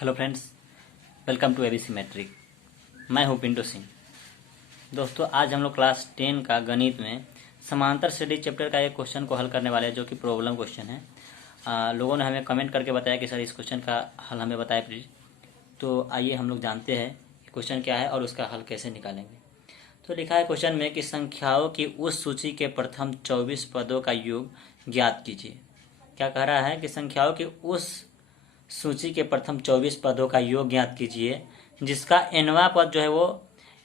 Hello friends, welcome to ABC matric. मैं हूँ पिंटू सिंह। दोस्तों, आज हम लोग क्लास 10 का गणित में समांतर श्रेणी चैप्टर का एक क्वेश्चन को हल करने वाले हैं, जो कि प्रॉब्लम क्वेश्चन है। लोगों ने हमें कमेंट करके बताया कि सर इस क्वेश्चन का हल हमें बताएं प्लीज। तो आइए हम लोग जानते हैं क्वेश्चन क्या है और उसका हल कैसे निकालेंगे। तो लिखा है क्वेश्चन में कि संख्याओं की उस सूची के प्रथम 24 पदों का योग ज्ञात कीजिए। क्या कह रहा है कि संख्याओं की उस सूची के प्रथम 24 पदों का योग ज्ञात कीजिए जिसका nवां पद जो है वो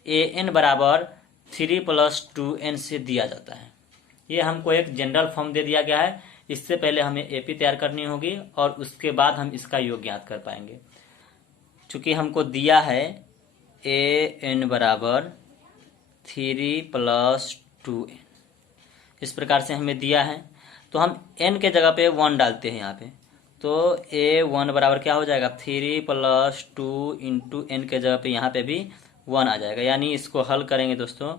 an बराबर 3+2n से दिया जाता है। ये हमको एक जनरल फॉर्म दे दिया गया है। इससे पहले हमें एपी तैयार करनी होगी और उसके बाद हम इसका योग ज्ञात कर पाएंगे। चूंकि हमको दिया है an बराबर 3+2n, इस प्रकार से हमें दिया है, तो हम n के जगह पे 1 डालते हैं यहाँ पे। तो a1 बराबर क्या हो जाएगा 3+2 इंटू n के जगह पे यहाँ पे भी 1 आ जाएगा। यानी इसको हल करेंगे दोस्तों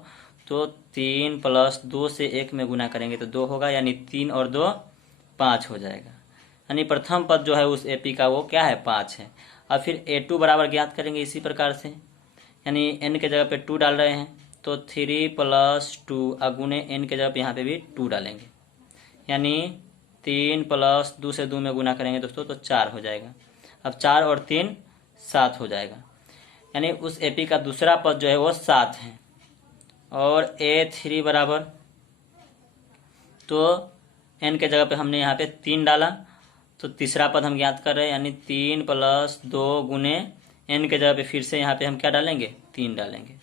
तो 3+2 से 1 में गुना करेंगे तो 2 होगा, यानी 3 और 2 5 हो जाएगा। यानी प्रथम पद जो है उस एपी का वो क्या है 5 है। अब फिर a2 बराबर ज्ञात करेंगे इसी प्रकार से, यानी n के जगह पे 2 डाल रहे हैं तो 3+2 अगुने n के जगह पे यहाँ पे भी 2 डालेंगे, यानी 3+2 से 2 में गुना करेंगे दोस्तों तो 4 हो जाएगा। अब 4 और 3 7 हो जाएगा, यानी उस एपी का दूसरा पद जो है वो 7 है। और a3 बराबर, तो n के जगह पे हमने यहाँ पे 3 डाला तो तीसरा पद हम ज्ञात कर रहे हैं, यानी 3+2 गुने n के जगह पे फिर से यहाँ पे हम क्या डालेंगे 3 डालेंगे,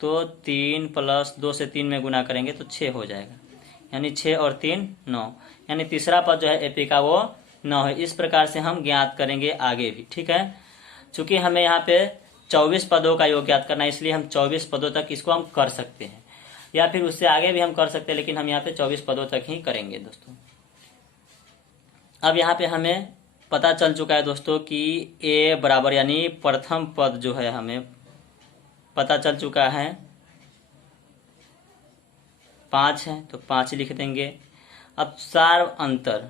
तो 3+2 से 3 में गुना करेंगे तो 6 हो जाएगा, यानी 6 और 3 9, यानी तीसरा पद जो है एपी का वो 9 है। इस प्रकार से हम ज्ञात करेंगे आगे भी, ठीक है। चूंकि हमें यहाँ पे 24 पदों का योग ज्ञात करना है, इसलिए हम 24 पदों तक इसको हम कर सकते हैं, या फिर उससे आगे भी हम कर सकते हैं, लेकिन हम यहाँ पे 24 पदों तक ही करेंगे दोस्तों। अब यहाँ पे हमें पता चल चुका है दोस्तों कि a बराबर, यानी प्रथम पद जो है हमें पता चल चुका है 5 है, तो 5 लिख देंगे। अब सार अंतर,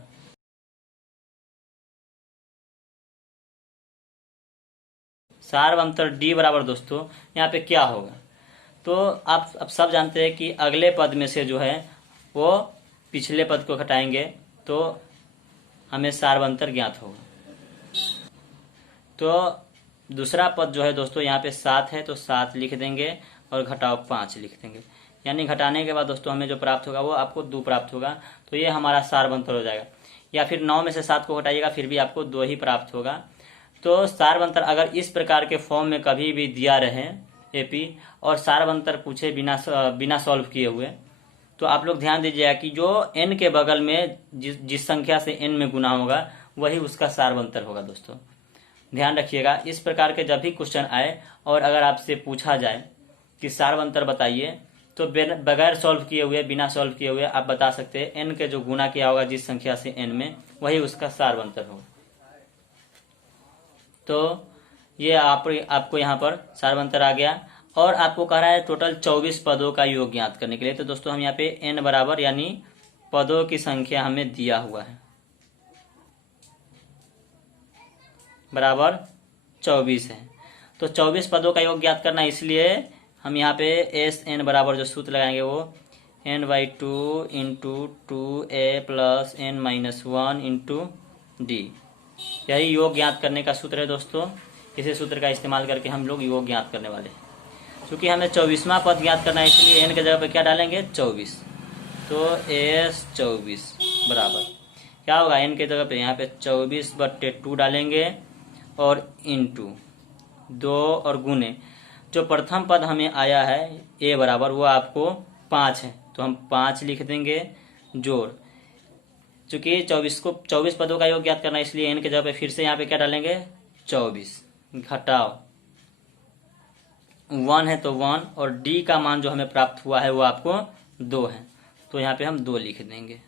d बराबर दोस्तों यहाँ पे क्या होगा, तो आप अब सब जानते हैं कि अगले पद में से जो है वो पिछले पद को घटाएंगे तो हमें सार्वंतर ज्ञात होगा। तो दूसरा पद जो है दोस्तों यहाँ पे 7 है तो 7 लिख देंगे और घटाओ 5 लिख देंगे, यानी घटाने के बाद दोस्तों हमें जो प्राप्त होगा वो आपको 2 प्राप्त होगा। तो ये हमारा सार्वंतर हो जाएगा। या फिर 9 में से 7 को घटाइएगा फिर भी आपको 2 ही प्राप्त होगा। तो सार्वंतर अगर इस प्रकार के फॉर्म में कभी भी दिया रहे एपी और सार्वंतर पूछे बिना सॉल्व किए हुए, तो आप लोग ध्यान दीजिएगा कि जो n के बगल में जिस संख्या से n में गुना होगा वही उसका सार्वंतर होगा दोस्तों। ध्यान रखिएगा, इस प्रकार के जब भी क्वेश्चन आए और अगर आपसे पूछा जाए कि सार्वंतर बताइए, तो बगैर सॉल्व किए हुए, बिना सॉल्व किए हुए आप बता सकते हैं n के जो गुना किया होगा जिस संख्या से n में, वही उसका सार्वंतर होगा। तो ये आपको यहाँ पर सार्वंतर आ गया। और आपको कह रहा है टोटल 24 पदों का योग ज्ञात करने के लिए। तो दोस्तों हम यहाँ पे n बराबर, यानी पदों की संख्या हमें दिया हुआ है बराबर 24 है, तो 24 पदों का योग ज्ञात करना, इसलिए हम यहाँ पे SN बराबर जो सूत्र लगाएंगे वो n/2 into 2a+n-1 into d, यही योग ज्ञात करने का सूत्र है दोस्तों। इसी सूत्र का इस्तेमाल करके हम लोग योग ज्ञात करने वाले हैं। क्योंकि हमें 24वां पद ज्ञात करना है, इसलिए n के जगह पे क्या डालेंगे 24, तो S24 बराबर क्या होगा, n के जगह पे यहाँ पे 24/2 डालेंगे और इंटू 2 और गुने जो प्रथम पद हमें आया है a बराबर, वो आपको 5 है तो हम 5 लिख देंगे जोड़। चूंकि 24 पदों का योग ज्ञात करना है, इसलिए n के जगह पे फिर से यहाँ पे क्या डालेंगे 24, घटाओ 1 है तो 1, और d का मान जो हमें प्राप्त हुआ है वो आपको 2 है, तो यहाँ पे हम 2 लिख देंगे।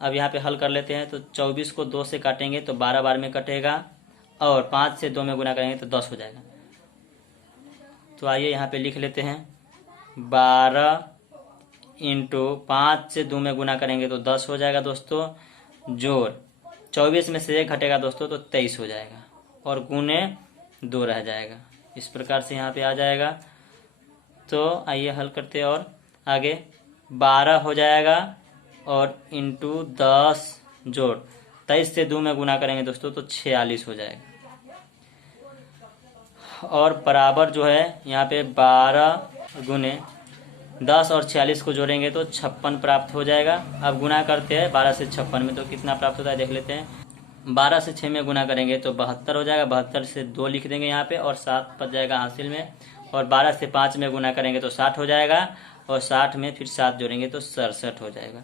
अब यहाँ पे हल कर लेते हैं। तो 24 को 2 से काटेंगे तो 12 बार में कटेगा, और 5 से 2 में गुना करेंगे तो 10 हो जाएगा। तो आइए यहाँ पे लिख लेते हैं 12 इंटू 5 से 2 में गुना करेंगे तो 10 हो जाएगा दोस्तों, जोड़ 24 में से 1 घटेगा दोस्तों तो 23 हो जाएगा। और गुने 2 रह जाएगा। इस प्रकार से यहाँ पे आ जाएगा। तो आइए हल करते हैं और आगे 12 हो जाएगा और इंटू 10 जोड़ 23 से 2 में गुना करेंगे दोस्तों तो 46 हो जाएगा। और बराबर जो है यहाँ पे 12 गुने 10 और 46 को जोड़ेंगे तो 56 प्राप्त हो जाएगा। अब गुना करते हैं 12 से 56 में तो कितना प्राप्त होता है देख लेते हैं। 12 से 6 में गुना करेंगे तो 72 हो जाएगा। 72 से 2 लिख देंगे यहाँ पे और 7 बच जाएगा हासिल में। और 12 से 5 में गुना करेंगे तो 60 हो जाएगा और 60 में फिर 7 जोड़ेंगे तो 67 हो जाएगा,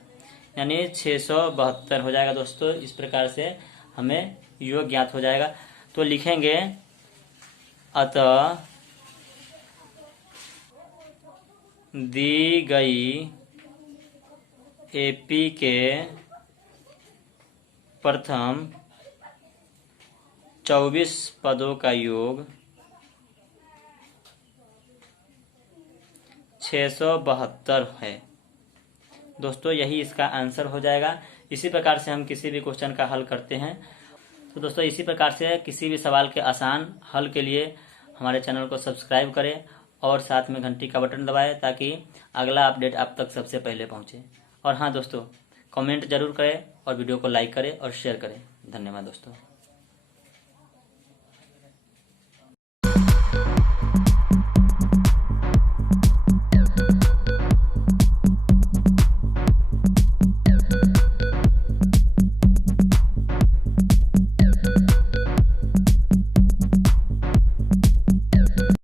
यानी 672 हो जाएगा दोस्तों। इस प्रकार से हमें योग ज्ञात हो जाएगा। तो लिखेंगे अतः दी गई एपी के प्रथम 24 पदों का योग 672 है। दोस्तों यही इसका आंसर हो जाएगा। इसी प्रकार से हम किसी भी क्वेश्चन का हल करते हैं। तो दोस्तों इसी प्रकार से किसी भी सवाल के आसान हल के लिए हमारे चैनल को सब्सक्राइब करें और साथ में घंटी का बटन दबाएं ताकि अगला अपडेट आप तक सबसे पहले पहुंचे। और हाँ दोस्तों, कमेंट जरूर करें और वीडियो को लाइक करें और शेयर करें। धन्यवाद दोस्तों।